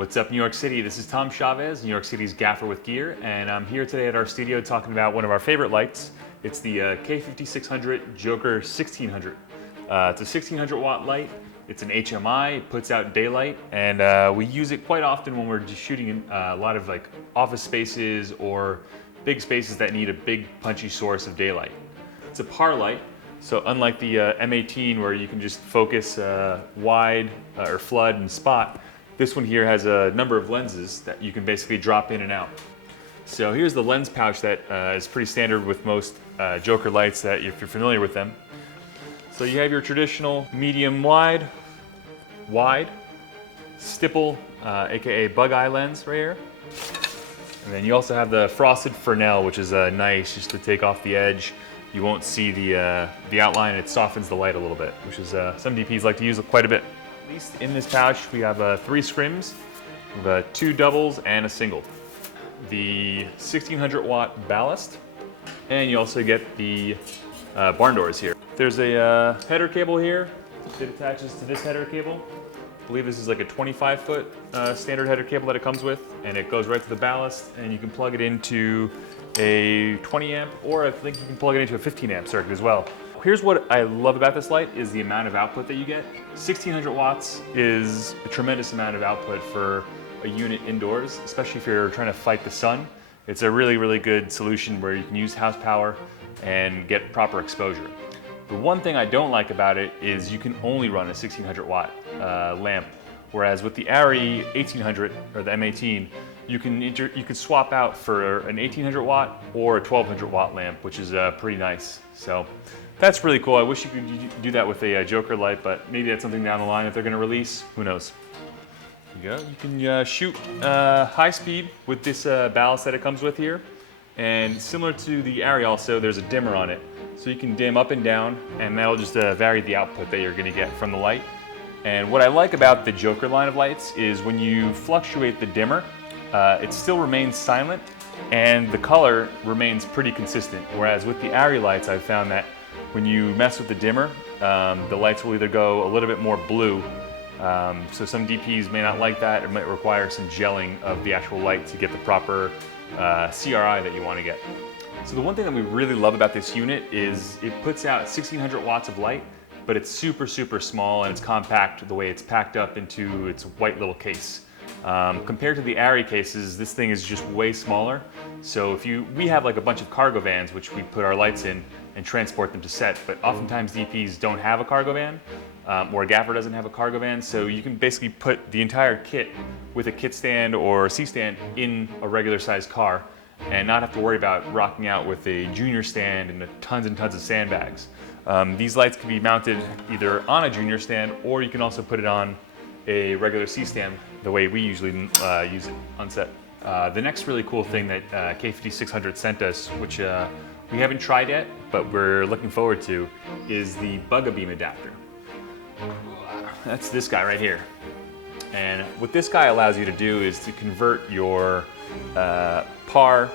What's up, New York City? This is Tom Chaves, New York City's Gaffer with gear, and I'm here today at our studio talking about one of our favorite lights. It's the K5600 Joker 1600. It's a 1600 watt light. It's an HMI, it puts out daylight, and we use it quite often when we're just shooting in a lot of like office spaces or big spaces that need a big punchy source of daylight. It's a par light, so unlike the M18 where you can just focus wide or flood and spot, this one here has a number of lenses that you can basically drop in and out. So here's the lens pouch that is pretty standard with most Joker lights that if you're familiar with them. So you have your traditional medium wide, stipple, aka bug eye lens right here. And then you also have the frosted Fresnel, which is nice just to take off the edge. You won't see the outline, it softens the light a little bit, which is some DPs like to use quite a bit. At least in this pouch, we have 3 scrims, we have 2 doubles and a single. The 1600 watt ballast, and you also get the barn doors here. There's a header cable here that attaches to this header cable. I believe this is like a 25-foot standard header cable that it comes with, and it goes right to the ballast, and you can plug it into a 20 amp, or I think you can plug it into a 15 amp circuit as well. Here's what I love about this light is the amount of output that you get. 1600 watts is a tremendous amount of output for a unit indoors, especially if you're trying to fight the sun. It's a really, really good solution where you can use house power and get proper exposure. The one thing I don't like about it is you can only run a 1600 watt lamp, whereas with the ARRI 1800 or the M18, you can swap out for an 1800 watt or a 1200 watt lamp, which is pretty nice. So that's really cool. I wish you could do that with a Joker light, but maybe that's something down the line that they're going to release. Who knows? There you go. You can shoot high speed with this ballast that it comes with here. And similar to the ARRI also, there's a dimmer on it. So you can dim up and down, and that'll just vary the output that you're going to get from the light. And what I like about the Joker line of lights is when you fluctuate the dimmer, it still remains silent, and the color remains pretty consistent. Whereas with the ARRI lights, I've found that when you mess with the dimmer, the lights will either go a little bit more blue. So some DPs may not like that. It might require some gelling of the actual light to get the proper CRI that you want to get. So the one thing that we really love about this unit is it puts out 1600 watts of light, but it's super, super small and it's compact the way it's packed up into its white little case. Compared to the ARRI cases, this thing is just way smaller. So we have like a bunch of cargo vans which we put our lights in and transport them to set, but oftentimes DPs don't have a cargo van, or a Gaffer doesn't have a cargo van, so you can basically put the entire kit with a kit stand or C-stand in a regular sized car and not have to worry about rocking out with a junior stand and tons of sandbags. These lights can be mounted either on a junior stand, or you can also put it on a regular C-stand the way we usually use it on set. The next really cool thing that K5600 sent us, which we haven't tried yet, but we're looking forward to, is the Bug-A-Beam adapter. That's this guy right here. And what this guy allows you to do is to convert your par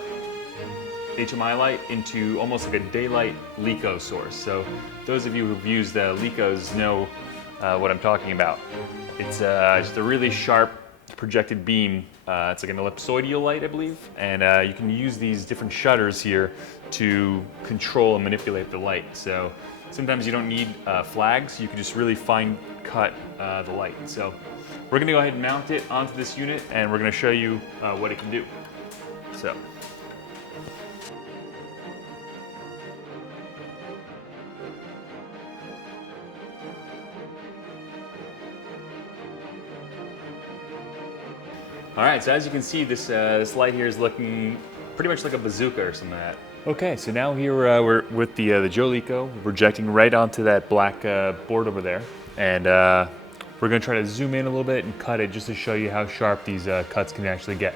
HMI light into almost like a daylight Leko source. So those of you who've used Lekos know what I'm talking about. It's just a really sharp projected beam. It's like an ellipsoidal light, I believe, and you can use these different shutters here to control and manipulate the light. So sometimes you don't need flags, you can just really fine cut the light. So we're going to go ahead and mount it onto this unit, and we're going to show you what it can do. So. All right, so as you can see, this light here is looking pretty much like a bazooka or something like that. Okay, so now here we're with the Joe Leko, projecting right onto that black board over there, and we're going to try to zoom in a little bit and cut it just to show you how sharp these cuts can actually get.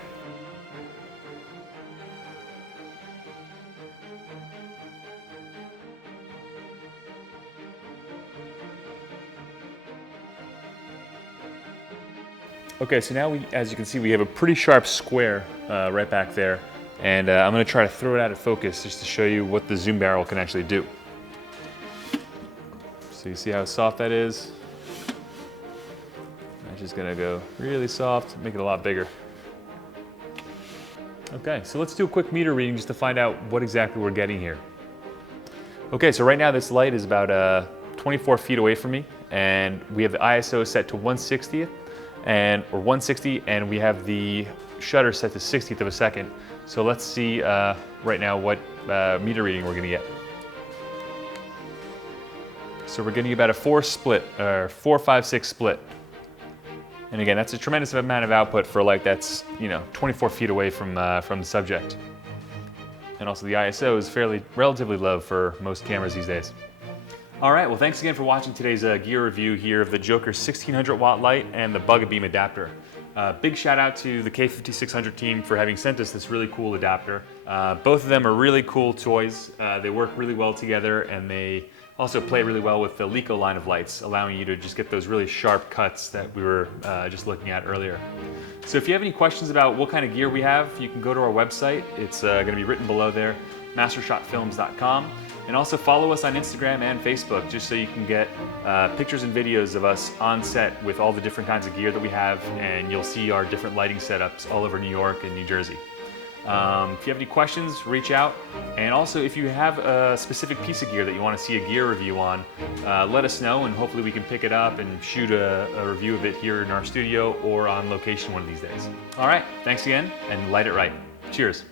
Okay, so now as you can see, we have a pretty sharp square right back there, and I'm going to try to throw it out of focus just to show you what the zoom barrel can actually do. So you see how soft that is? just gonna go really soft, make it a lot bigger. Okay, so let's do a quick meter reading just to find out what exactly we're getting here. Okay, so right now this light is about 24 feet away from me, and we have the ISO set to 1/60th, or 160, and we have the shutter set to 60th of a second. So let's see right now what meter reading we're gonna get. So we're getting about a 4-5-6 split. And again, that's a tremendous amount of output for a light that's 24 feet away from the subject. And also the ISO is relatively low for most cameras these days. All right, well thanks again for watching today's gear review here of the Joker 1600 watt light and the Bug Beam adapter. Big shout out to the K5600 team for having sent us this really cool adapter. Both of them are really cool toys. They work really well together, and they also play really well with the Leko line of lights, allowing you to just get those really sharp cuts that we were just looking at earlier. So if you have any questions about what kind of gear we have, you can go to our website. It's going to be written below there, mastershotfilms.com. And also follow us on Instagram and Facebook, just so you can get pictures and videos of us on set with all the different kinds of gear that we have, and you'll see our different lighting setups all over New York and New Jersey. If you have any questions, reach out. And also, if you have a specific piece of gear that you want to see a gear review on, let us know, and hopefully we can pick it up and shoot a review of it here in our studio or on location one of these days. All right, thanks again, and light it right. Cheers.